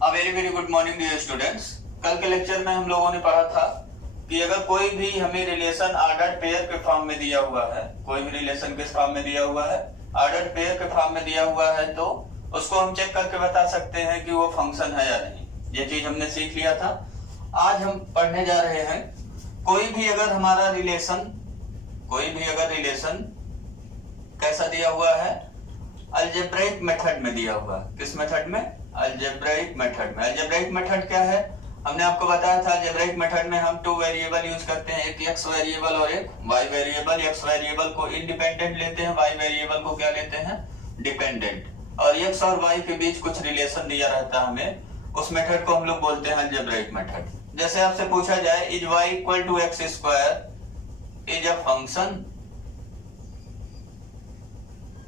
अ very very good morning dear students. कल के lecture में हम लोगों ने पढ़ा था कि अगर कोई भी हमें रिलेशन ऑर्डर्ड पेयर के फॉर्म में दिया हुआ है, कोई भी रिलेशन किस फॉर्म में दिया हुआ है, ऑर्डर्ड पेयर के फॉर्म में दिया हुआ है, तो उसको हम चेक करके बता सकते हैं कि वो फंक्शन है या नहीं। ये चीज हमने सीख लिया था। आज हम पढ़ने जा रहे हैं कोई भी अगर हमारा रिलेशन कैसा दिया हुआ है, अलजेब्राइक मेथड में दिया हुआ है। किस मेथड में? अलजेब्राइक मेथड में। अलजेब्राइक मेथड क्या है? हमने आपको बताया था अलजेब्राइक मेथड में हम 2 वेरिएबल यूज करते हैं, एक एक्स वेरिएबल और एक वाई वेरिएबल। एक्स वेरिएबल को इंडिपेंडेंट लेते हैं, वाई वेरिएबल को क्या लेते हैं? डिपेंडेंट। और एक्स और वाई के बीच कुछ रिलेशन दिया रहता है हमें, उस मेथड को हम लोग बोलते हैं अलजेब्राइक मेथड। जैसे आपसे पूछा जाए is y equal to x square is a function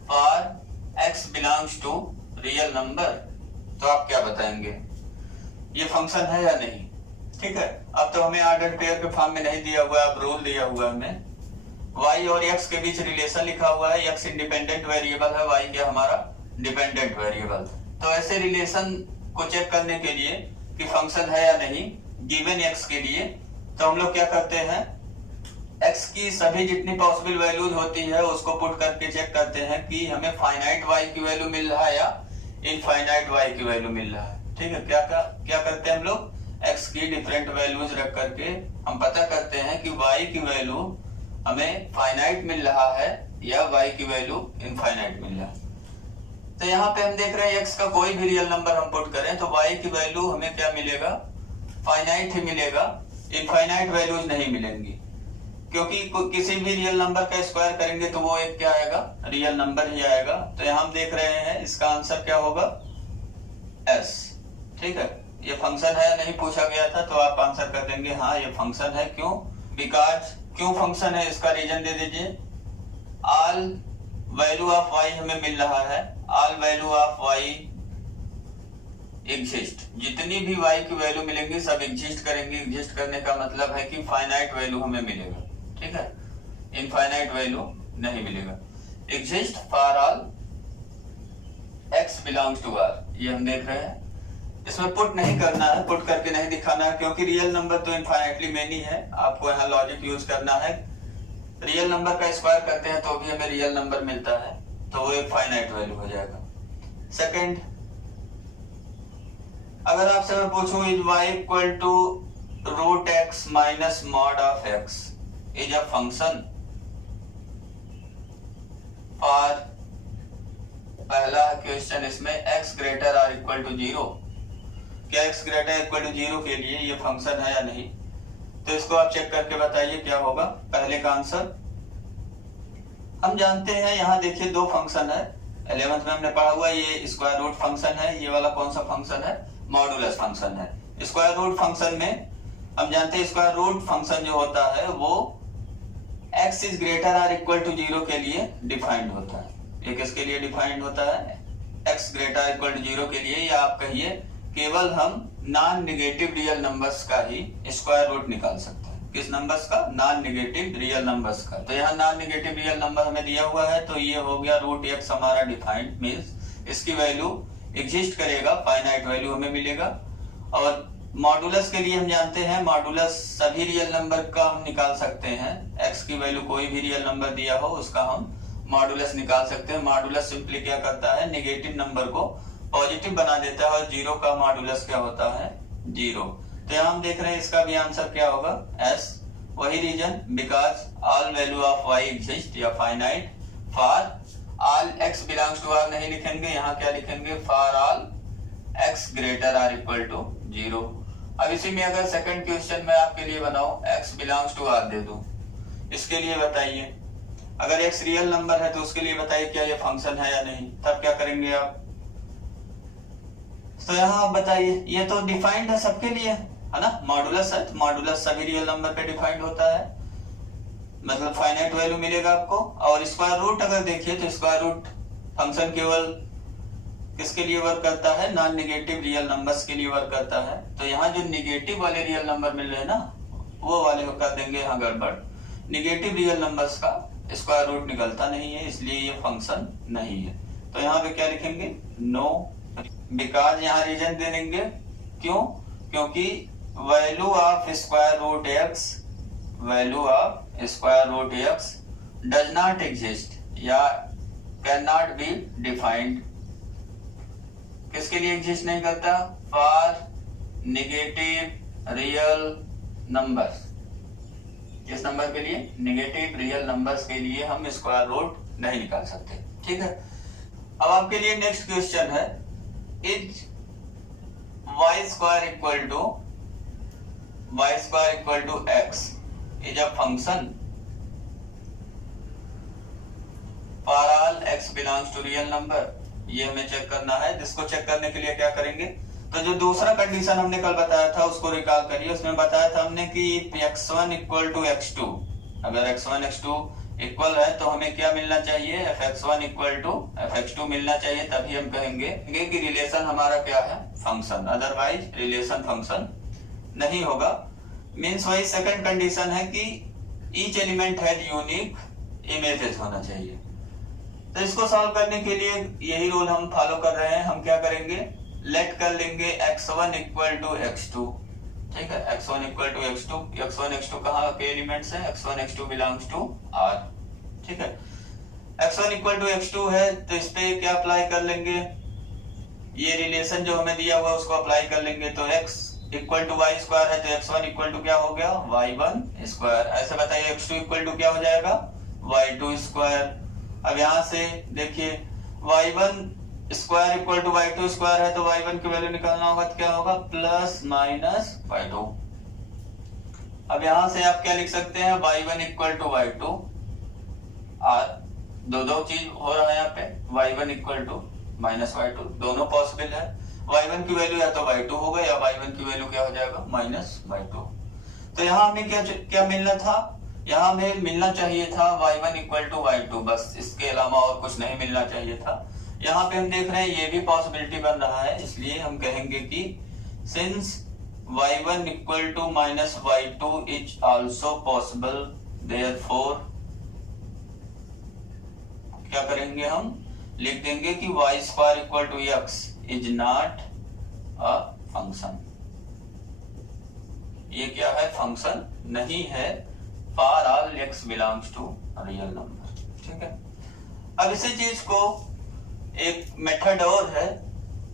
for x belongs to real number, तो आप क्या बताएंगे? ये फंक्शन है या नहीं? ठीक है। अब तो हमें ऑर्डर्ड पेयर के फॉर्म में नहीं दिया हुआ है, अब रूल दिया हुआ है हमें। y और x के बीच रिलेशन लिखा हुआ है, x इंडिपेंडेंट वेरिएबल है, y क्या हमारा डिपेंडेंट वेरिएबल। तो ऐसे रिलेशन को चेक करने के लिए कि फंक्शन है या नहीं गिवन x के लिए, तो हम लोग क्या करते हैं, x की सभी जितनी पॉसिबल वैल्यूज होती है उसको पुट करके चेक करते हैं कि हमें फाइनाइट y की वैल्यू मिल रहा है या इनफाइनाइट y की वैल्यू मिल रहा है। ठीक है। क्या करते हैं हम लोग, x की डिफरेंट वैल्यूज रख करके हम पता करते हैं कि y की वैल्यू हमें फाइनाइट मिल रहा है या y की वैल्यू इनफाइनाइट मिल रहा है। तो यहाँ पे हम देख रहे हैं x का कोई भी रियल नंबर हम पुट करें तो y की वैल्यू हमें क्या मिलेगा? फाइनाइट ही मिलेगा, इनफाइनाइट वैल्यूज नहीं मिलेंगी, क्योंकि किसी भी रियल नंबर का स्क्वायर करेंगे तो वो एक क्या आएगा? रियल नंबर ही आएगा। तो यहाँ हम देख रहे हैं इसका आंसर क्या होगा? s। ठीक है। ये फंक्शन है या नहीं पूछा गया था, तो आप आंसर कर देंगे हाँ ये फंक्शन है। क्यों? बिकॉज क्यों फंक्शन है इसका रीजन दे दीजिए। ऑल वैल्यू ऑफ y हमें मिल रहा है, all value of y exist. जितनी भी y की वैल्यू मिलेंगी सब एग्जिस्ट करेंगी। एग्जिस्ट करने का मतलब है कि फाइनाइट वैल्यू हमें मिलेगा। ठीक है। इनफाइनाइट वैल्यू नहीं मिलेगा। Exist for all x belongs to r, ये हम देख रहे हैं। इसमें पुट नहीं करना है, पुट करके नहीं दिखाना है, क्योंकि रियल नंबर तो इनफाइनाइटली मेनी है। आपको यहाँ लॉजिक यूज करना है। रियल नंबर का स्क्वायर करते हैं तो भी हमें रियल नंबर मिलता है, तो वो एक फाइनाइट वैल्यू हो जाएगा। सेकंड, अगर आपसे मैं पूछूं is y equal to root x minus mod of x is a function for, पहला क्वेश्चन इसमें x greater or equal to 0, क्या x ग्रेटर इक्वल टू 0 के लिए ये फंक्शन है या नहीं? तो इसको आप चेक करके बताइए क्या होगा। पहले का आंसर हम जानते हैं, यहाँ देखिए दो फंक्शन है। 11th में हमने पढ़ा हुआ, ये स्क्वायर रूट फंक्शन है, ये वाला कौन सा फंक्शन है? मॉडुलस फंक्शन है। स्क्वायर रूट फंक्शन में हम जानते हैं स्क्वायर रूट फंक्शन जो होता है वो x is greater or equal to 0 के लिए डिफाइंड होता है। ये किसके लिए डिफाइंड होता है? x ग्रेटर इक्वल टू 0 के लिए, या आप कहिए केवल हम नॉन नेगेटिव रियल नंबर्स का ही स्क्वायर रूट निकाल सकते हैं। किस नंबर्स का? नॉन नेगेटिव रियल नंबर्स का। तो यहाँ नॉन नेगेटिव रियल नंबर हमें दिया हुआ है, तो ये हो गया रूट x हमारा डिफाइंड, मींस इसकी वैल्यू एग्जिस्ट करेगा, फाइनाइट वैल्यू हमें मिलेगा। और मॉडुलस के लिए हम जानते हैं मॉडुलस सभी रियल नंबर का हम निकाल सकते हैं। x की वैल्यू कोई भी रियल नंबर दिया हो उसका हम मॉडुलस निकाल सकते हैं। मॉडुलस सिंपली क्या करता है? नेगेटिव नंबर को पॉजिटिव बना देता है, और 0 का मॉडुलस क्या होता है? 0। तो यहाँ हम देख रहे हैं इसका भी आंसर क्या होगा? s। वही reason, because all value of y exist या finite for all x belongs to r नहीं लिखेंगे, यहाँ क्या लिखेंगे? For all x greater or equal to 0। अब इसी में अगर सेकंड क्वेश्चन में आपके लिए बनाओ x बिलोंग्स टू r दे दूं, इसके लिए बताइए, अगर x रियल नंबर है तो उसके लिए बताइए क्या ये फंक्शन है या नहीं, तब क्या करेंगे आप? तो यहाँ आप बताइए, ये तो डिफाइंड है सबके लिए, है ना? मॉडुलस है तो मॉडुलस सभी रियल नंबर पे डिफाइंड होता है, मतलब फाइनाइट वैल्यू मिलेगा आपको। और स्क्वायर रूट अगर देखिए तो स्क्वायर रूट फंक्शन केवल किसके लिए वर्क करता है? नॉन नेगेटिव रियल नंबर्स के लिए वर्क करता है। तो यहाँ जो नेगेटिव वाले रियल नंबर मिल रहे हैं ना, वो वाले कर देंगे यहाँ गड़बड़। नेगेटिव रियल नंबर्स का स्क्वायर रूट निकलता नहीं है, इसलिए ये फंक्शन नहीं है। तो यहाँ पे क्या लिखेंगे? नो बिकॉज यहाँ रीजन दे देंगे, क्यों? क्योंकि value of square root x, value of square root x does not exist या कैन नॉट बी डिफाइंड। किसके लिए एग्जिस्ट नहीं करता? For negative real numbers. किस नंबर के लिए? नेगेटिव रियल नंबर्स के लिए हम स्क्वायर रूट नहीं निकाल सकते। ठीक है, अब आपके लिए नेक्स्ट क्वेश्चन है, is y square equal to x is a function for all x belongs to real number. ये हमें चेक करना है, जिसको चेक करने के लिए क्या करेंगे, तो जो दूसरा कंडीशन हमने कल बताया था उसको रिकॉल करिए। उसमें बताया था हमने कि x1 इक्वल टू x2, अगर x1 x2 इक्वल है तो हमें क्या मिलना चाहिए? fx1 इक्वल टू fx2 मिलना चाहिए, तभी हम कहेंगे कि रिलेशन हमारा क्या है? फंक्शन। अदरवाइज रिलेशन फंक्शन नहीं होगा। मीन्स वही सेकंड कंडीशन है कि each element has unique images होना चाहिए। तो इसको सॉल्व करने के लिए यही रूल हम फॉलो कर रहे हैं। हम क्या करेंगे, लेट कर लेंगे x1 इक्वल टू x2। ठीक है, x1 equal to x2, x1 x2 कहाँ के एलिमेंट्स है? x1 x2 belongs to R। ठीक है, x1 इक्वल टू x2 है तो इस पे क्या अप्लाई कर लेंगे? ये रिलेशन जो हमें दिया हुआ है उसको अप्लाई कर लेंगे। तो x equal to y square है तो x1 इक्वल टू क्या हो गया? y1 square. ऐसे बताइए x2 इक्वल टू क्या हो जाएगा? y2 square. अब यहाँ से देखिए y1 square equal to y2 square है तो y1 की वैल्यू निकालना होगा तो क्या होगा? Plus minus y2। अब यहाँ से आप क्या लिख सकते हैं? y1 इक्वल टू y2 और दो चीज हो रहा है यहाँ पे, y1 equal to minus y2, दोनों पॉसिबल है। y1 की वैल्यू या तो y2 होगा या y1 की वैल्यू क्या हो जाएगा? Minus y2। तो यहाँ हमें क्या मिलना था? यहाँ हमें मिलना चाहिए था y1 इक्वल टू y2, बस इसके अलावा और कुछ नहीं मिलना चाहिए था। यहाँ पे हम देख रहे हैं ये भी पॉसिबिलिटी बन रहा है, इसलिए हम कहेंगे कि since y1 equal to minus y2 is also possible, therefore क्या करेंगे? हम लिख देंगे कि y square equal to x is not a function. ये क्या है? फंक्शन नहीं है for all x belongs to real number. ठीक है, अब इसी चीज को एक मेथड और है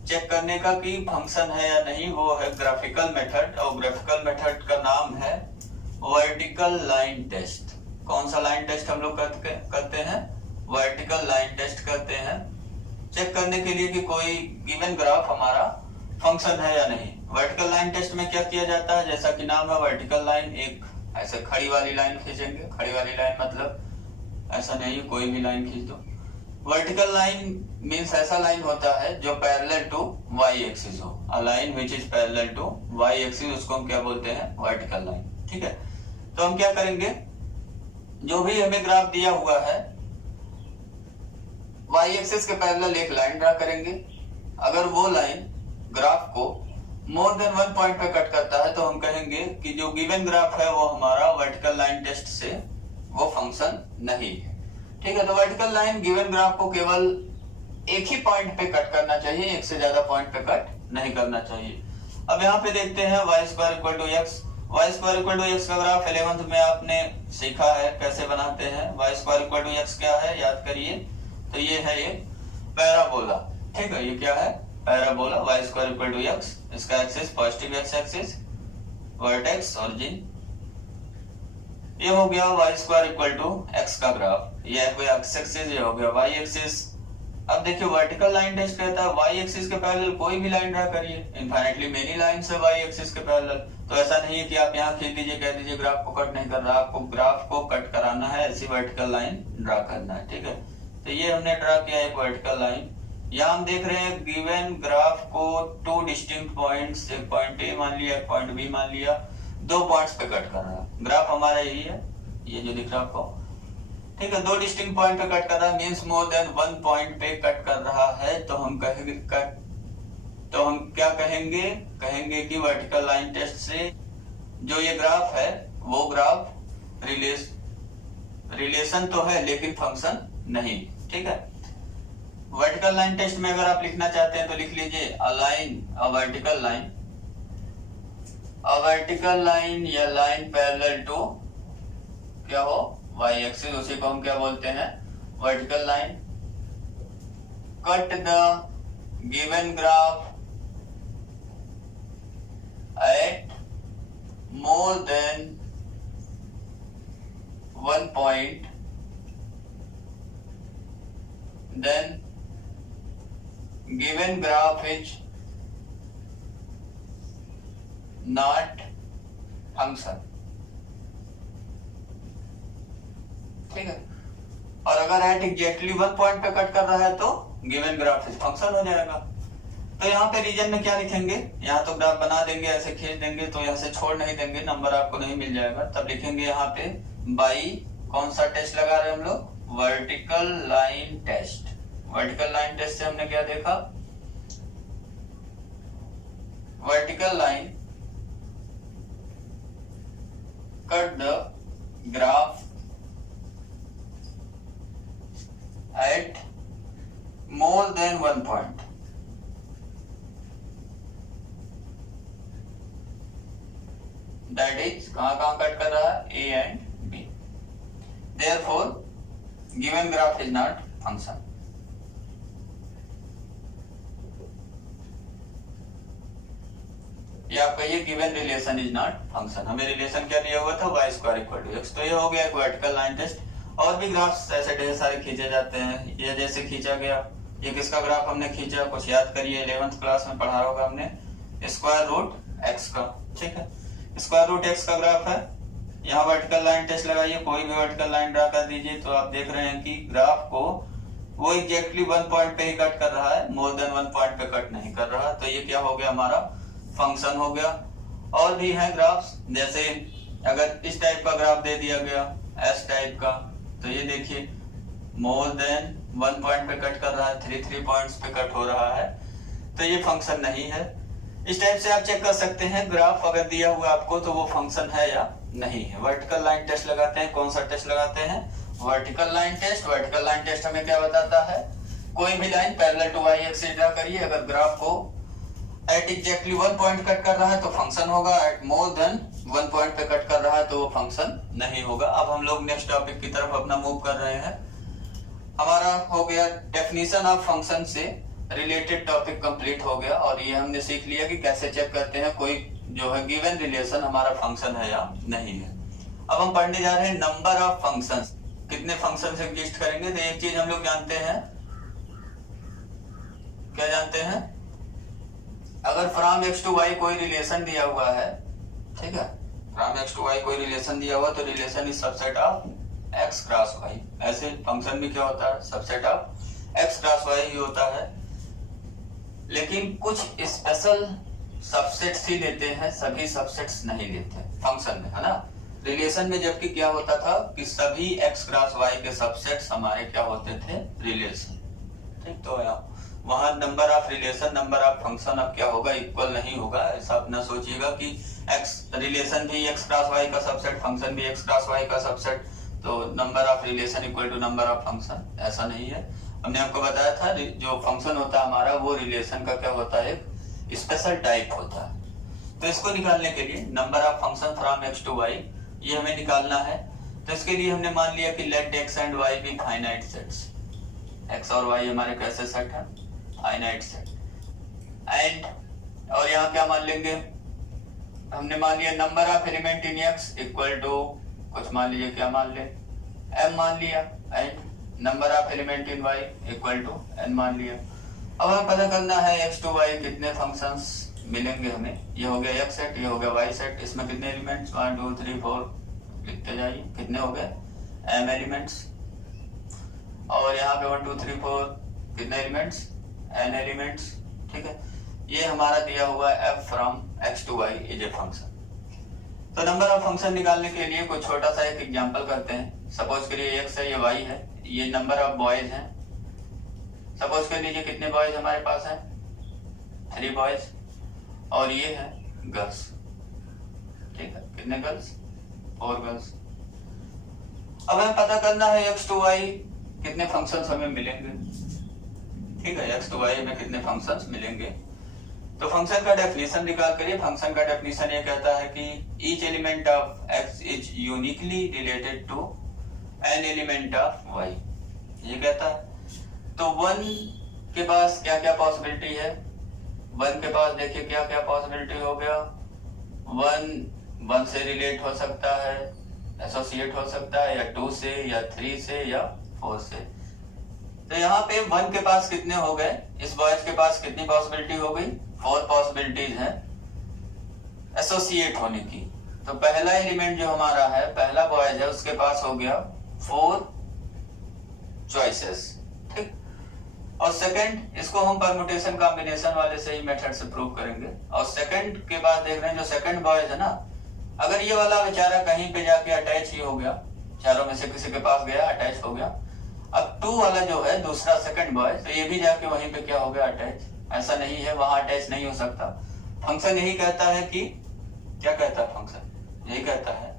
चेक करने का कि फंक्शन है या नहीं, वो है ग्राफिकल मेथड। और ग्राफिकल मेथड का नाम है वर्टिकल लाइन टेस्ट। कौन सा लाइन टेस्ट हम लोग करते हैं? वर्टिकल लाइन टेस्ट करते हैं, चेक करने के लिए कि कोई गिवन ग्राफ हमारा फंक्शन है या नहीं। वर्टिकल लाइन टेस्ट में क्या किया जाता है? जैसा कि नाम है वर्टिकल लाइन, एक ऐसे खड़ी वाली लाइन खींचेंगे। खड़ी वाली लाइन मतलब ऐसा नहीं, कोई भी लाइन खींच दो। वर्टिकल लाइन मींस ऐसा लाइन होता है जो पैरेलल टू वाई एक्सिस हो। A line which is parallel to y axis, उसको हम क्या बोलते हैं? Vertical line. ठीक है, तो हम क्या करेंगे, जो भी हमें ग्राफ दिया हुआ है वाई एक्सिस के पैरेलल एक लाइन ड्रा करेंगे। अगर वो लाइन ग्राफ को मोर देन वन पॉइंट पे कट करता है तो हम कहेंगे कि जो गिवन ग्राफ है वो हमारा वर्टिकल लाइन टेस्ट से वो फंक्शन नहीं है। ठीक है, तो वर्टिकल लाइन गिवन ग्राफ को केवल एक ही पॉइंट पे कट करना चाहिए, एक से ज्यादा पॉइंट पे कट नहीं करना चाहिए। अब यहाँ पे देखते हैं y square equal to x. y square equal to x का ग्राफ 11th में आपने सीखा है कैसे बनाते हैं। y square equal to x क्या है याद करिए, तो ये है एक पैराबोला। ठीक है, ये क्या है? Parabola. y square equal to x, इसका axis positive x axis, vertex origin. ये हो गया y square equal to x का ग्राफ, ये हो गया एक्स एक्सिस, ये हो गया y एक्सिस। अब देखिए वर्टिकल लाइन टेस्ट कहता है y एक्सिस के पैरेलल कोई भी लाइन ड्रा करिए। इनफाइनाइटली मेनी लाइंस है y एक्सिस के पैरेलल, तो ऐसा नहीं है कि आप यहाँ खींच दीजिए कह दीजिए ग्राफ को कट नहीं कर रहा, आपको ग्राफ को कट कराना है, ऐसी वर्टिकल लाइन ड्रा करना है। ठीक है, तो ये हमने ड्रा किया एक वर्टिकल लाइन। यहाँ हम देख रहे हैं गिवन ग्राफ को टू डिस्टिंक्ट पॉइंट्स, एक पॉइंट ए मान लिया, एक पॉइंट बी मान लिया, दो पॉइंट्स पे कट कर रहा है। ग्राफ हमारा यही है, ये जो दिख रहा है आपको। ठीक है, दो डिस्टिंक्ट पॉइंट पे कट कर रहा है, means more than one point पे कट कर रहा है, तो हम कहेंगे तो हम क्या कहेंगे? कहेंगे कि वर्टिकल लाइन टेस्ट से जो ये ग्राफ है वो ग्राफ रिलेशन तो है लेकिन फंक्शन नहीं। ठीक है, वर्टिकल लाइन टेस्ट में अगर आप लिखना चाहते हैं तो लिख लीजिए अ वर्टिकल लाइन या लाइन पैरेलल टू क्या हो वाई एक्सिस, उसी को हम क्या बोलते हैं vertical line. Cut the given graph at more than 1 point, then given graph is not function। ठीक है, और अगर एट एग्जैक्टली 1 पॉइंट पे कट कर रहा है तो गिवन ग्राफ इज फंक्शन हो जाएगा। तो यहाँ पे रीजन में क्या लिखेंगे, यहाँ तो ग्राफ बना देंगे, ऐसे खींच देंगे, तो यहाँ से छोड़ नहीं देंगे, नंबर आपको नहीं मिल जाएगा। तब लिखेंगे यहाँ पे बाई कौन सा टेस्ट लगा रहे हैं हम लोग, vertical line test. Vertical line test से हमने क्या देखा, vertical line cut the graph at more than 1 point. That is कहां कट कर रहा है, A and B. Therefore, given graph is not function। ये आप कहिए given relation is not function. हमें रिलेशन क्या दिया हुआ था, y square equal to x। तो ये हो गया एक वर्टिकल लाइन टेस्ट। और भी ग्राफ्स ऐसे ढेर सारे खींचे जाते हैं। ये जैसे खींचा गया, ये किसका ग्राफ हमने खींचा, कुछ याद करिए, 11th क्लास में पढ़ा होगा हमने, स्क्वायर रूट x का। ठीक है, स्क्वायर रूट x का ग्राफ है। यहाँ वर्टिकल लाइन टेस्ट लगाइए, कोई भी वर्टिकल लाइन ड्रा कर दीजिए, तो आप देख रहे हैं कि ग्राफ को वो एग्जैक्टली 1 पॉइंट पे ही कट कर रहा है, मोर देन 1 पॉइंट पे कट नहीं कर रहा। तो ये क्या हो गया, हमारा फंक्शन हो गया। और भी हैं ग्राफ्स, जैसे अगर इस टाइप का ग्राफ दे दिया गया एस टाइप का, तो ये देखिए मोर देन 1 पॉइंट पे कट कर रहा है, 3 पॉइंट्स पे कट हो रहा है, तो ये फंक्शन नहीं है। इस टाइप से आप चेक कर सकते हैं ग्राफ अगर दिया हुआ आपको तो वो फंक्शन है या नहीं है। वर्टिकल लाइन टेस्ट लगाते हैं, कौन सा टेस्ट लगाते हैं, vertical line test. Vertical line test हमें क्या बताता है, कोई भी line parallel to y axis draw करिए, अगर ग्राफ को एट एग्जैक्टली 1 पॉइंट कट कर रहा है तो फंक्शन होगा, एट मोर देन 1 पॉइंट पे कट कर रहा है तो वो फंक्शन नहीं होगा। अब हम लोग नेक्स्ट टॉपिक की तरफ अपना मूव कर रहे हैं। हमारा हो गया डेफिनेशन ऑफ फंक्शन से रिलेटेड टॉपिक कंप्लीट हो गया, और ये हमने सीख लिया कि कैसे चेक करते हैं कोई जो है गिवन रिलेशन हमारा फंक्शन है या नहीं है। अब हम पढ़ने जा रहे हैं नंबर ऑफ फंक्शंस, कितने फंक्शंस एग्जिस्ट करेंगे। तो एक चीज हम लोग जानते हैं, क्या जानते हैं, अगर फ्रॉम एक्स टू वाई कोई रिलेशन दिया हुआ है, ठीक है, फ्रॉम एक्स टू वाई कोई रिलेशन दिया हुआ तो relation is subset of x cross y. ऐसे फंक्शन भी क्या होता है, subset of x cross y ही होता है। लेकिन कुछ स्पेशल सबसेट्स ही लेते हैं, सभी सबसेट्स नहीं लेते फंक्शन में, है ना। रिलेशन में जबकि क्या होता था कि सभी एक्स क्रॉस वाई के सबसेट्स हमारे क्या होते थे, रिलेशन। ठीक, तो वहां number of relation number of function अब क्या होगा, इक्वल नहीं होगा। ऐसा अपना सोचिएगा कि एक्स रिलेशन भी एक्स क्रॉस वाई का सबसेट, फंक्शन भी एक्स क्रॉस वाई का सबसेट, तो number of relation equal to number of function, ऐसा नहीं है। हमने आपको बताया था जो फंक्शन होता है हमारा वो रिलेशन का क्या होता है, एक स्पेशल टाइप होता है। तो इसको निकालने के लिए number of function from x to y ये हमें निकालना है। तो इसके लिए हमने मान लिया कि let x and y be finite sets. X और वाई हमारे कैसे सेट है, फाइनाइट सेट। एंड और यहाँ क्या मान लेंगे, हमने मान लिया number of element in x equal to कुछ मान लीजिए, क्या मान ले, m मान लिया, and number of element in y equal to n मान लिया। अब हमें पता करना है x टू y कितने फंक्शंस मिलेंगे हमें। ये हो गया x सेट, ये हो गया y सेट, इसमें कितने एलिमेंट्स, 1 2 3 4 लिखते जाइए, कितने हो गए, m एलिमेंट्स। और यहाँ पे 1 2 3 4 कितने एलिमेंट्स, n एलिमेंट्स। ठीक है, ये हमारा दिया हुआ है f from x to y is a function. तो नंबर ऑफ फंक्शन निकालने के लिए कोई छोटा सा एक एग्जांपल करते हैं। सपोज करिए x है, ये y है, ये नंबर ऑफ बॉयज हैं। सपोज कर लीजिए कितने बॉयज हमारे पास हैं, 3 बॉयज, और ये है गर्ल्स। ठीक है, कितने गर्ल्स, 4 गर्ल्स। अब हमें पता करना है x टू y कितने फंक्शंस हमें मिलेंगे। ठीक है, x to y में कितने फंक्शंस मिलेंगे। तो फंक्शन का डेफिनेशन निकाल करिए। फंक्शन का डेफिनेशन ये कहता है कि each element of x is uniquely related to an element of y, ये कहता है। तो 1 के पास क्या क्या पॉसिबिलिटी है, 1 के पास देखिए क्या क्या पॉसिबिलिटी हो गया। 1 से रिलेट हो सकता है, एसोसिएट हो सकता है, या 2 से, या 3 से, या 4 से। तो यहाँ पे 1 के पास कितने हो गए, इस बॉयज के पास कितनी पॉसिबिलिटी हो गई, 4 पॉसिबिलिटीज हैं एसोसिएट होने की। तो पहला एलिमेंट जो हमारा है, पहला बॉयज है, उसके पास हो गया 4 चॉइसेस, ठीक। और सेकंड, इसको हम परमुटेशन कॉम्बिनेशन वाले से ही मेथड से प्रूव करेंगे। और सेकंड के बाद देख रहे हैं जो सेकंड बॉयज है ना, अगर ये वाला बेचारा कहीं पे जाके अटैच ही हो गया, चारों में से किसी के पास गया अटैच हो गया। अब 2 वाला जो है दूसरा सेकंड बॉय, तो ये भी जाके वहीं पे क्या हो गया अटैच, ऐसा नहीं है, वहां अटैच नहीं हो सकता। फंक्शन यही कहता है कि, क्या कहता है फंक्शन, यही कहता है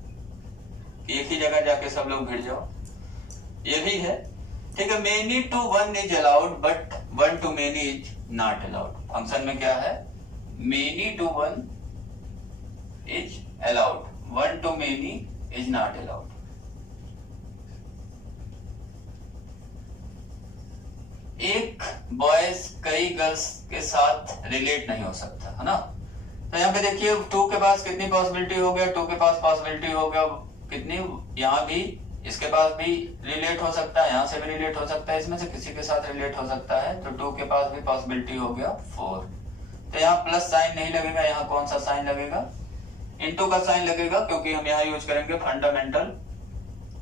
कि एक ही जगह जाके सब लोग भिड़ जाओ, ये भी है, ठीक है। Many to 1 is allowed but 1 to many is not allowed. Function में क्या है, many to 1 is allowed, 1 to many is not allowed. एक बॉयज कई गर्ल्स के साथ रिलेट नहीं हो सकता, है ना। तो यहाँ पे देखिए 2 के पास कितनी पॉसिबिलिटी हो गया, 2 के पास पॉसिबिलिटी हो गया कितनी, यहाँ भी, इसके पास भी रिलेट हो सकता है, यहाँ से भी रिलेट हो सकता है, इसमें से किसी के साथ रिलेट हो सकता है। तो 2 के पास भी पॉसिबिलिटी हो गया 4। तो यहाँ प्लस साइन नहीं लगेगा, यहाँ कौन सा साइन लगेगा, इनटू का साइन लगेगा, क्योंकि हम यहाँ यूज करेंगे fundamental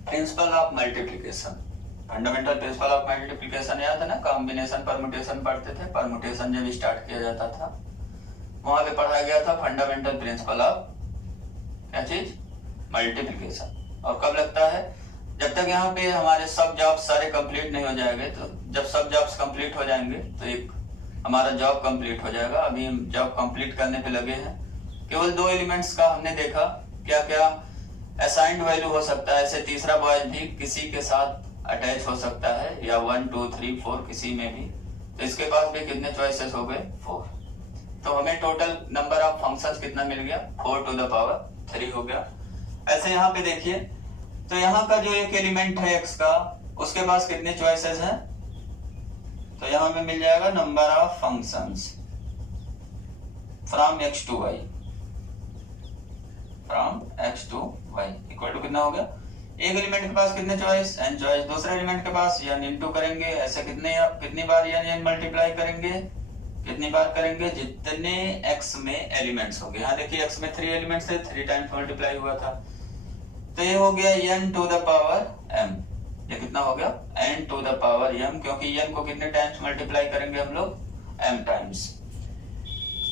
principle of multiplication. Fundamental principle of multiplication याद है ना, कॉम्बिनेशन परमुटेशन पढ़ते थे, परमुटेशन जब स्टार्ट किया जाता था वहां पे पढ़ाया गया था फंडामेंटल प्रिंसिपल ऑफ क्या चीज, मल्टीप्लिकेशन। और कब लगता है, जब तक यहाँ पे हमारे सब जॉब्स सारे कंप्लीट नहीं हो जाएंगे। तो जब सब जॉब्स कंप्लीट हो जाएंगे तो एक हमारा जॉब कंप्लीट हो जाएगा। अभी हम जॉब कंप्लीट करने पे लगे हैं। केवल 2 एलिमेंट्स का हमने देखा, क्या क्या असाइंड वैल्यू हो सकता है, ऐसे तीसरा बॉयज भी किसी के साथ अटैच हो सकता है, या 1 2 3 4 किसी में भी। तो इसके पास भी कितने चॉइसेस हो गए, 4। तो हमें टोटल नंबर ऑफ फंक्शंस कितना मिल गया, 4 टू द पावर 3 हो गया। ऐसे यहाँ पे देखिए, तो यहाँ का जो एक एलिमेंट है x का, उसके पास कितने चॉइसेस हैं, तो यहाँ में मिल जाएगा number of functions from x to y, from x to y equal to कितना हो गया, एक एलिमेंट के पास कितने चॉइस, n चॉइस, दूसरे एलिमेंट के पास n इनटू करेंगे, ऐसे कितनी बार n मल्टीप्लाई करेंगे, कितनी बार करेंगे, जितने x में एलिमेंट्स हो गए। यहाँ देखिए x में 3 एलिमेंट्स थे, 3 टाइम्स मल्टीप्लाई हुआ था, तो ये हो गया n to the power m। ये कितना हो गया, n to the power m, क्योंकि n को कितने टाइम्स मल्टीप्लाई करेंगे हम लोग, m टाइम्स।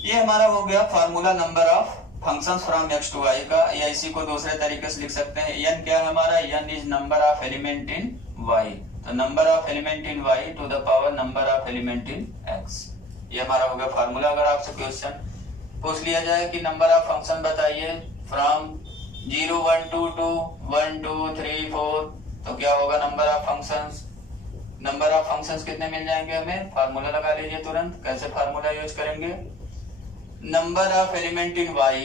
ये हमारा हो गया formula number of functions from x to y का, या इसी को दूसरे तरीके से लिख सकते हैं, n क्या है हमारा, n is number of element in y, तो number of element in y to the power number of element in x। ये हमारा हो गया फार्मूला। अगर आपसे क्वेश्चन पूछ लिया जाए कि नंबर ऑफ फंक्शन बताइए फ्रॉम 0 1 2 2 1 2 3 4, तो क्या होगा number of functions, number of functions कितने मिल जाएंगे हमें, फार्मूला लगा लीजिए तुरंत। कैसे फार्मूला यूज करेंगे, number of element in y,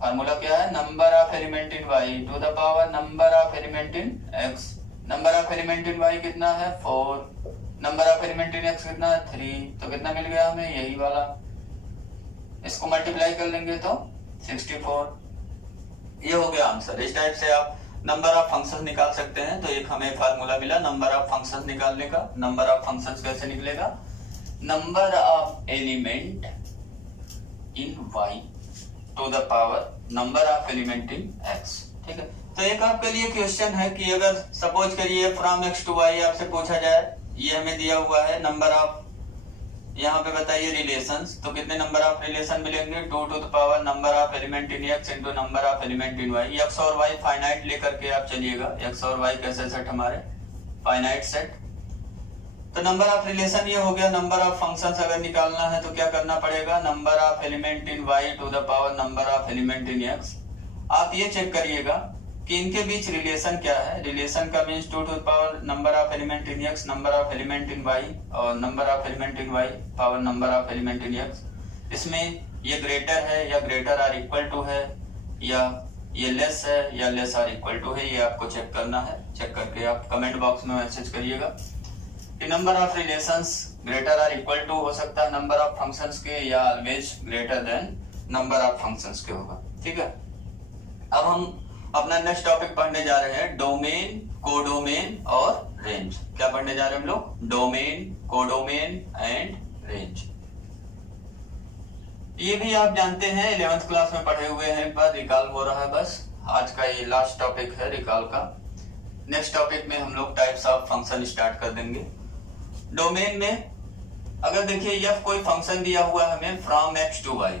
formula क्या है, number of element in y to the power number of element in x। Number of element in y कितना है, 4, number of element in x कितना है, 3, तो कितना मिल गया हमें, यही वाला। इसको मल्टीप्लाई कर लेंगे तो 64, ये हो गया आंसर। इस टाइप से आप नंबर ऑफ फंक्शंस निकाल सकते हैं। तो एक हमें फार्मूला मिला नंबर ऑफ फंक्शंस निकालने का। नंबर ऑफ फंक्शंस कैसे निकलेगा, number of element in y to the power number of element in x, ठीक है। तो एक आपके लिए क्वेश्चन है कि अगर सपोज करिए फ्रॉम x टू y आपसे पूछा जाए, ये हमें दिया हुआ है नंबर ऑफ, यहाँ पे बताइए रिलेशंस, तो कितने नंबर ऑफ रिलेशन मिलेंगे, 2 to the power number of element in x into number of element in y। x और y फाइनाइट लेकर के आप चलिएगा, x और y कैसे सेट हमारे फाइनाइट सेट। तो नंबर ऑफ रिलेशन ये हो गया। नंबर ऑफ फंक्शंस अगर निकालना है तो क्या करना पड़ेगा, number of element in y to the power number of element in x। आप ये चेक करिएगा कि इनके बीच रिलेशन क्या है। रिलेशन का means 2 to power number of element in x, number of element in y और number of element in y power number of element in x। इसमें ये ग्रेटर है या ग्रेटर आर इक्वल टू है, या ये लेस है या लेस आर इक्वल टू है, ये आपको चेक करना है। चेक करके आप कमेंट बॉक्स में मैसेज करिएगा कि number of relations greater or equal to हो सकता है नंबर ऑफ फंक्शंस के, या always greater than number of functions के होगा। ठीक है, अब हम अपना नेक्स्ट टॉपिक पढ़ने जा रहे हैं, डोमेन, कोडोमेन और रेंज। क्या पढ़ने जा रहे हैं हम लोग? Domain, codomain and range. ये भी आप जानते हैं 11th क्लास में पढ़े हुए हैं, पर रिकॉल हो रहा है बस। आज का ये लास्ट टॉपिक है रिकॉल का। नेक्स्ट टॉपिक में हम लोग टाइप्स ऑफ फंक्शन स्टार्ट कर देंगे। डोमेन में अगर देखिए f कोई फंक्शन दिया हुआ है हमें from x to y,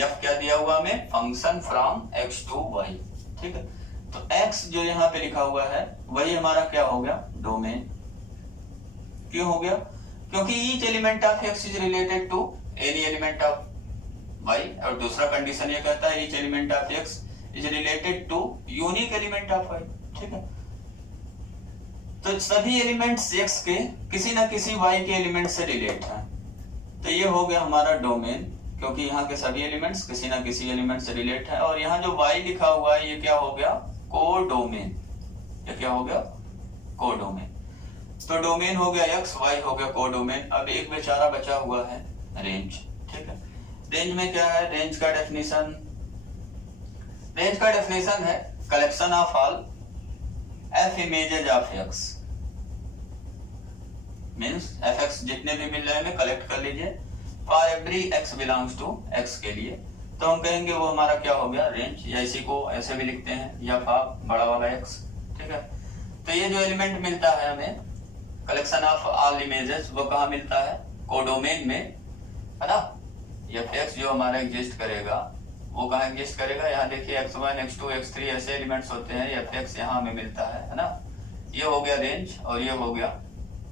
f क्या दिया हुआ हमें? Function from x to y। ठीक है, तो x जो यहाँ पे लिखा हुआ है वही हमारा क्या हो गया? डोमेन। क्यों हो गया? क्योंकि each element of x is related to any element of y, और दूसरा कंडीशन ये कहता है each element of x is related to unique element of y। ठीक है, तो सभी एलिमेंट्स x के किसी ना किसी y के एलिमेंट से रिलेट हैं, तो ये हो गया हमारा डोमेन, क्योंकि यहाँ के सभी एलिमेंट्स किसी ना किसी एलिमेंट से रिलेट है। और यहाँ जो y लिखा हुआ है ये क्या हो गया? कोडोमेन। ये क्या हो गया? कोडोमेन। तो डोमेन हो गया x, y हो गया कोडोमेन। अब एक बेचारा बचा हुआ है रेंज। ठीक है, रेंज में क्या है? रेंज का डेफिनेशन, रेंज का डेफिनेशन है collection of all f images of x, means fx जितने भी मिल रहे हैं कलेक्ट कर लीजिए for every x belongs to x के लिए, तो हम कहेंगे वो हमारा क्या हो गया? रेंज। या इसी को ऐसे भी लिखते हैं या फॉर बड़ा वाला x। ठीक है, तो ये जो एलिमेंट मिलता है हमें कलेक्शन ऑफ ऑल इमेजेस, वो कहाँ मिलता है? कोडोमेन में, है ना। f जो हमारा एग्जिस्ट करेगा वो कहाँ एग्जिस्ट करेगा? यहाँ देखिए x1, x2, x3 ऐसे एलिमेंट्स होते हैं, f यहाँ हमें मिलता है ना। ये हो गया रेंज और ये हो गया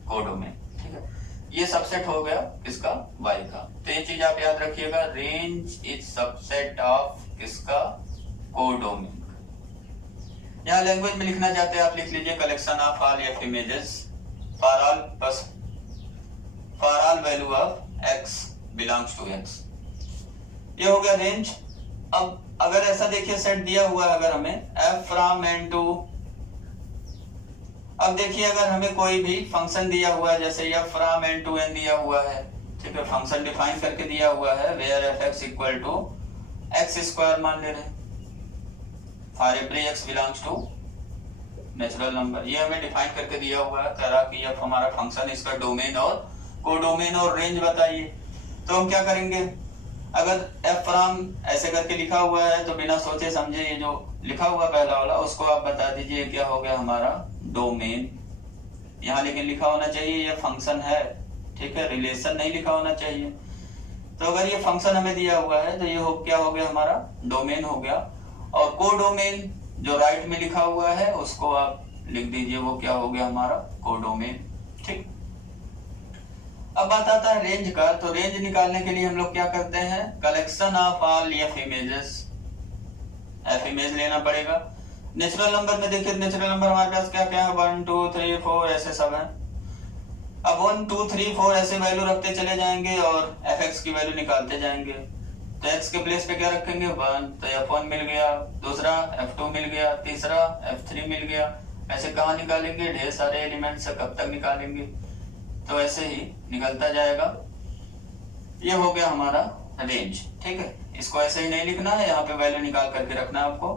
कोडोमेन। ठीक है, ये सबसेट हो गया किसका? y का। तो ये चीज आप याद रखिएगा, रेंज इज सबसेट ऑफ किसका? कोडोमेन। यहाँ लैंग्वेज में लिखना चाहते हैं आप लिख लीजिए collection of all f images for all, बस for all value of x belongs to x। ये हो गया रेंज। अब अगर ऐसा देखिए सेट दिया हुआ है अगर हमें f फ्रॉम n टू, अब देखिए अगर हमें कोई भी फंक्शन दिया हुआ है जैसे f from n to n दिया हुआ है, ठीक है, फंक्शन डिफाइन करके दिया हुआ है where f(x) equal to x square मान ले रहे for every x belongs to natural number. ये हमें डिफाइन करके दिया हुआ है, कह रहा कि f हमारा फंक्शन, इसका डोमेन और कोडोमेन और रेंज बताइए। तो हम क्या करेंगे? अगर f फ्रॉम ऐसे करके लिखा हुआ है तो बिना सोचे समझे ये जो लिखा हुआ पहला वाला उसको आप बता दीजिए क्या हो गया हमारा? डोमेन। यहाँ लेकिन लिखा होना चाहिए ये फंक्शन है, ठीक है, रिलेशन नहीं लिखा होना चाहिए। तो अगर ये फंक्शन हमें दिया हुआ है तो ये हो क्या हो गया हमारा? डोमेन हो गया। और कोडोमेन जो राइट में लिखा हुआ है उसको आप लिख दीजिए, वो क्या हो गया हमारा? कोडोमेन। ठीक, अब बात आता है रेंज का। तो रेंज निकालने के लिए हम लोग क्या करते हैं? Collection of all f images, f image लेना पड़ेगा। नेचुरल नंबर में देखिए नेचुरल नंबर हमारे पास क्या क्या है? 1 2 3 4 ऐसे सब है। अब 1 2 3 4 ऐसे वैल्यू रखते चले जाएंगे और fx की वैल्यू निकालते जाएंगे। तो x के प्लेस पे क्या रखेंगे? 1, तो f1 मिल गया, दूसरा f2 मिल गया, तीसरा f3 मिल गया। ऐसे कहाँ निकालेंगे? ढेर सारे एलिमेंट से कब तक निकालेंगे? तो ऐसे ही निकलता जाएगा। ये हो गया हमारा रेंज। ठीक है, इसको ऐसे ही नहीं लिखना है, यहाँ पे वैल्यू निकाल करके रखना है आपको।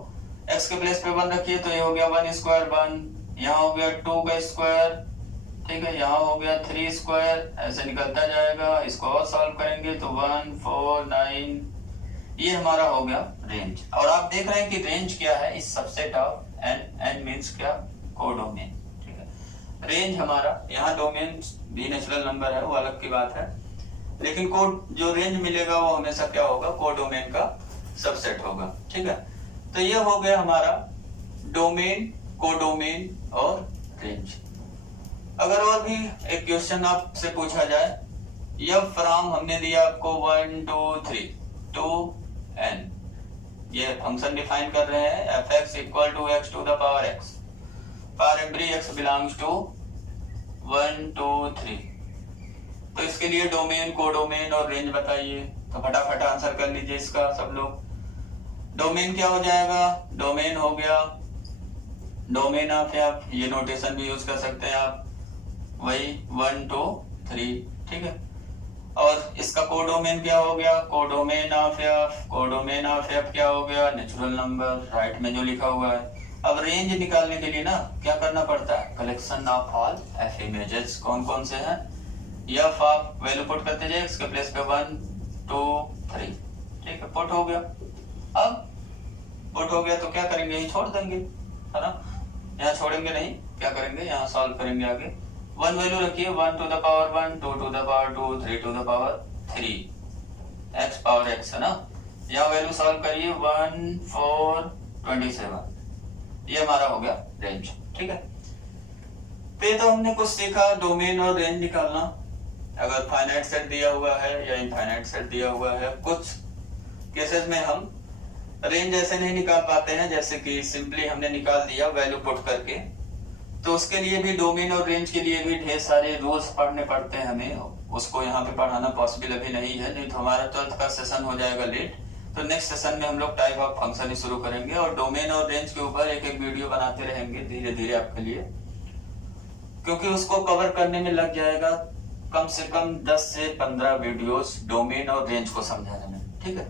x के प्लेस पे 1 रखिए तो ये हो गया 1 स्क्वायर 1, यहाँ हो गया 2 का स्क्वायर, ठीक है, यहाँ हो गया 3 स्क्वायर, ऐसे निकलता जाएगा। इसको और सॉल्व करेंगे तो 1 4 9, ये हमारा हो गया रेंज। और आप देख रहे हैं कि रेंज क्या है? इस सबसेट ऑफ n मींस क्या? कोडोमेन। ठीक है, रेंज हमारा, यहाँ डोमेन भी नेचुरल नंबर है वो अलग की बात है, लेकिन कोड जो रेंज मिलेगा वो हमेशा क्या होगा? कोडोमेन का सबसेट होगा। ठीक है, तो ये हो गया हमारा डोमेन, कोडोमेन और रेंज। अगर और भी एक क्वेश्चन आपसे पूछा जाए, f फ्रॉम हमने दिया आपको 1 2 3 टू n, ये फंक्शन डिफाइन कर रहे हैं f x equal to x to the power x for every x belongs to 1 2 3। तो इसके लिए डोमेन, कोडोमेन और रेंज बताइए। तो फटाफट आंसर कर लीजिए इसका सब लोग। डोमेन क्या हो जाएगा? डोमेन हो गया डोमेन ऑफ एफ, ये नोटेशन भी यूज कर सकते हैं आप, वही 1 2 3, ठीक है। और इसका कोडोमेन क्या हो गया? Codomain of F, codomain of F क्या हो गया? नेचुरल नंबर, राइट में जो लिखा हुआ है। अब रेंज निकालने के लिए ना क्या करना पड़ता है? Collection of all F images. कौन कौन से हैं? एफ आप वैल्यू पुट करते जाइए, इसके प्लेस पे 1 2 3, ठीक है, पुट हो गया। अब पुट हो गया तो क्या करेंगे? यही छोड़ देंगे, है ना। यहाँ छोड़ेंगे नहीं, क्या करेंगे? यहाँ सॉल्व करेंगे आगे। 1 वैल्यू रखिए 1 to the power 1, 2 to the power 2, 3 to the power 3, x power x, है ना। यहाँ वैल्यू सॉल्व करिए 1 4 27, ये हमारा हो गया रेंज, ठीक है। तो हमने कुछ सीखा डोमेन और रेंज निकालना। अगर फाइनाइट सेट दिया हुआ है या इनफाइनाइट सेट दिया हुआ है, कुछ केसेस में हम रेंज ऐसे नहीं निकाल पाते हैं, जैसे कि सिंपली हमने निकाल दिया वैल्यू पुट करके। तो उसके लिए भी डोमेन और रेंज के लिए भी ढेर सारे रूल्स पढ़ने पड़ते हैं हमें। उसको यहाँ पे पढ़ाना पॉसिबल अभी नहीं है, नहीं तो हमारा 12th का सेशन हो जाएगा लेट। तो नेक्स्ट सेशन में हम लोग टाइप ऑफ फंक्शन ही शुरू करेंगे और डोमेन और रेंज के ऊपर एक एक वीडियो बनाते रहेंगे धीरे धीरे आपके लिए, क्योंकि उसको कवर करने में लग जाएगा कम से कम 10 से 15 वीडियोस डोमेन और रेंज को समझाने में, ठीक है।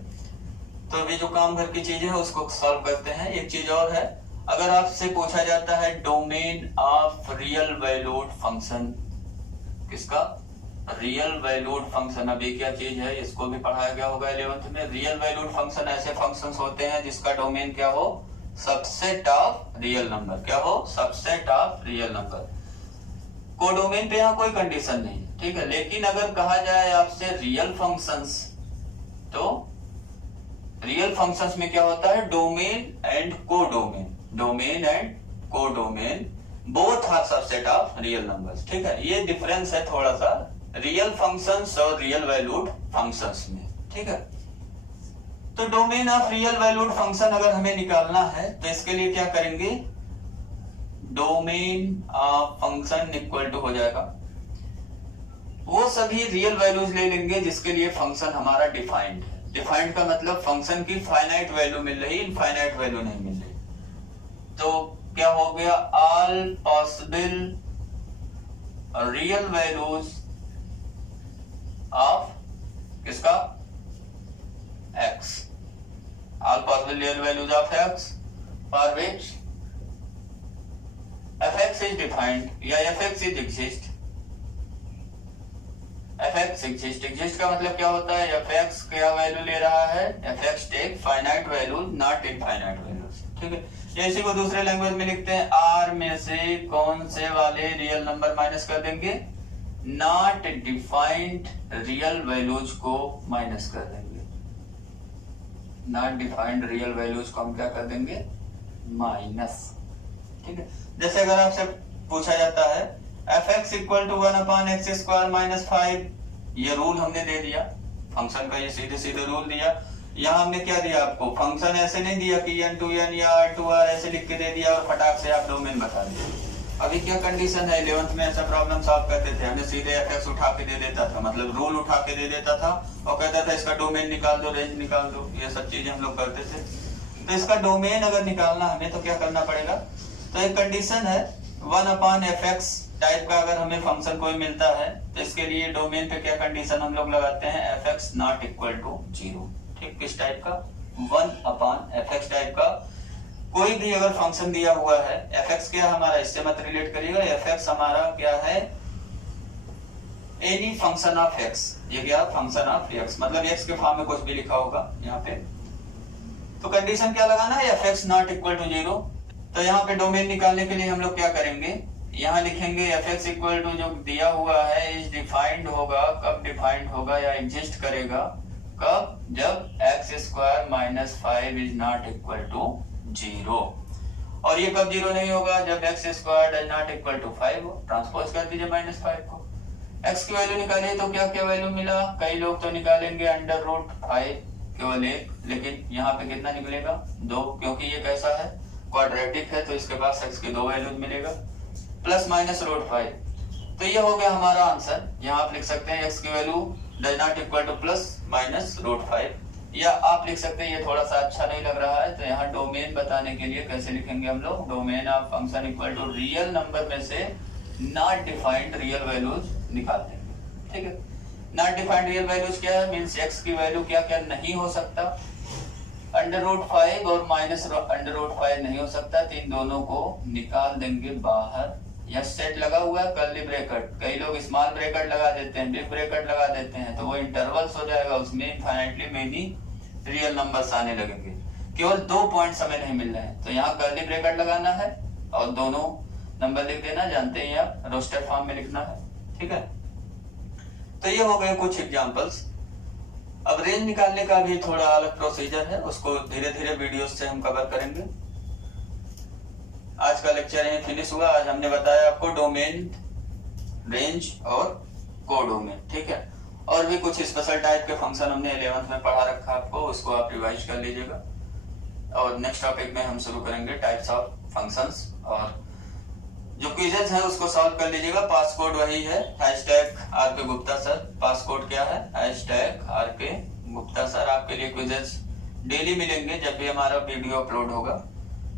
तो अभी जो काम घर की चीजें है उसको सॉल्व करते हैं। एक चीज और है, अगर आपसे पूछा जाता है domain of real valued function, किसका? Real valued function. अभी क्या चीज है, इसको भी पढ़ाया गया होगा 11th में। रियल वैल्यूड फंक्शन ऐसे फंक्शंस होते हैं जिसका डोमेन क्या हो? Subset of real number. क्या हो? Subset of real number. Codomain पे यहाँ कोई कंडीशन नहीं है, ठीक है। लेकिन अगर कहा जाए आपसे रियल फंक्शंस, तो रियल फंक्शंस में क्या होता है? Domain and codomain. Domain and codomain both are subset of real numbers, ठीक है। ये डिफरेंस है थोड़ा सा रियल फंक्शंस और रियल वैल्यूड फंक्शंस में, ठीक है। तो domain of real valued function अगर हमें निकालना है तो इसके लिए क्या करेंगे? Domain of function equal to हो जाएगा वो सभी रियल वैल्यूज ले लेंगे जिसके लिए फंक्शन हमारा डिफाइंड है। डिफाइंड का मतलब फंक्शन की फाइनाइट वैल्यू मिल रही, इनफाइनाइट वैल्यू नहीं मिल रही। तो क्या हो गया? All possible real values of किसका? x। All possible real values of x for which fx is defined या fx is exist. fx exist, exist का मतलब क्या होता है? fx क्या वैल्यू ले रहा है? fx take finite value not infinite values, ठीक है। ये इसी को दूसरे लैंग्वेज में लिखते हैं, r में से कौन से वाले रियल नंबर माइनस कर देंगे? नॉट डिफाइंड रियल वैल्यूज को माइनस कर देंगे। नॉट डिफाइंड रियल वैल्यूज को हम क्या कर देंगे? माइनस, ठीक है। जैसे अगर आपसे पूछा जाता है fx equal to 1 upon x square minus 5, ये रूल हमने दे दिया फंक्शन का, ये सीधे सीधे रूल दिया। यहाँ हमने क्या दिया आपको? फंक्शन ऐसे नहीं दिया कि n टू n या r टू r ऐसे लिख के दे दिया और फटाक से आप डोमेन बता दिए। अभी क्या कंडीशन है? 11th में ऐसा प्रॉब्लम सॉल्व करते थे, हमने सीधे fx उठा के दे देता था, मतलब रूल उठा के दे देता था और कहता था इसका डोमेन निकाल दो, रेंज निकाल दो, ये सब चीजें हम लोग करते थे। तो इसका डोमेन अगर निकालना हमें तो क्या करना पड़ेगा? तो एक कंडीशन है 1 अपॉन fx टाइप का अगर हमें फंक्शन कोई मिलता है तो इसके लिए डोमेन पे क्या कंडीशन हम लोग लगाते हैं? fx नॉट इक्वल टू 0, ठीक। किस टाइप का? 1 अपॉन fx टाइप का कोई भी अगर फंक्शन दिया हुआ है। fx क्या हमारा? इससे मत रिलेट करिएगा, fx हमारा क्या है? Any function of x। ये क्या? फंक्शन ऑफ x, मतलब x के फॉर्म में कुछ भी लिखा होगा यहाँ पे। तो कंडीशन क्या लगाना है? fx not equal to 0। तो यहाँ पे डोमेन निकालने के लिए हम लोग क्या करेंगे? यहाँ लिखेंगे fx इक्वल टू जो दिया हुआ है इज डिफाइंड होगा। कब डिफाइंड होगा या एग्जिस्ट करेगा? कब? जब x square minus 5 is not equal to 0। और ये कब 0 नहीं होगा? जब x square is not equal to 5 हो। ट्रांसपोज कर दीजिए -5 को। x की वैल्यू निकालिए तो क्या क्या वैल्यू मिला? कई लोग तो निकालेंगे अंडर रूट 5, केवल एक, लेकिन यहाँ पे कितना निकलेगा 2, क्योंकि ये कैसा है क्वाड्रेटिक है तो इसके पास x की 2 वैल्यूज मिलेगा, प्लस माइनस √5। तो ये हो गया हमारा आंसर। यहाँ आप लिख सकते हैं x की value does not equal two plus minus √5, या आप लिख सकते हैं ये थोड़ा सा अच्छा नहीं लग रहा है तो यहाँ डोमेन बताने के लिए कैसे लिखेंगे हम लोग, domain of function equal to real number में से नॉट डिफाइंड रियल वैल्यूज निकालते हैं। ठीक है, नॉट डिफाइंड रियल वैल्यूज क्या है, मींस x की वैल्यू क्या क्या नहीं हो सकता, √5 और माइनस √5 नहीं हो सकता, तो इन दोनों को निकाल देंगे बाहर। यह सेट लगा हुआ है कर्ली ब्रैकेट, कई लोग स्मॉल ब्रैकेट लगा देते हैं, बिग ब्रैकेट लगा देते हैं, तो वो इंटरवल्स हो जाएगा, उसमें इनफाइनाइटली मेनी रियल नंबर्स आने लगेंगे। केवल 2 पॉइंट्स हमें नहीं मिल रहे हैं, तो यहाँ कर्ली ब्रैकेट लगाना है और दोनों नंबर लिख देना, जानते हैं आप रोस्टेड फॉर्म में लिखना है। ठीक है, तो ये हो गए कुछ एग्जांपल्स। अब रेंज निकालने का भी थोड़ा अलग प्रोसीजर है, उसको धीरे धीरे वीडियोस से हम कवर करेंगे। आज का लेक्चर यहीं फिनिश हुआ। आज हमने बताया आपको डोमेन, रेंज और कोडोमेन। ठीक है, और भी कुछ स्पेशल टाइप के फंक्शन हमने 11th में पढ़ा रखा आपको, उसको आप रिवाइज कर लीजिएगा। और नेक्स्ट टॉपिक में हम शुरू करेंगे टाइप्स ऑफ फंक्शंस, और जो क्विजेज है उसको सॉल्व कर लीजिएगा। पासकोड वही है #RK गुप्ता सर। पासकोड क्या है, #RK गुप्ता सर। आपके लिए क्विजेज डेली मिलेंगे जब भी हमारा वीडियो अपलोड होगा,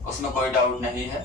उसमें कोई डाउट नहीं है।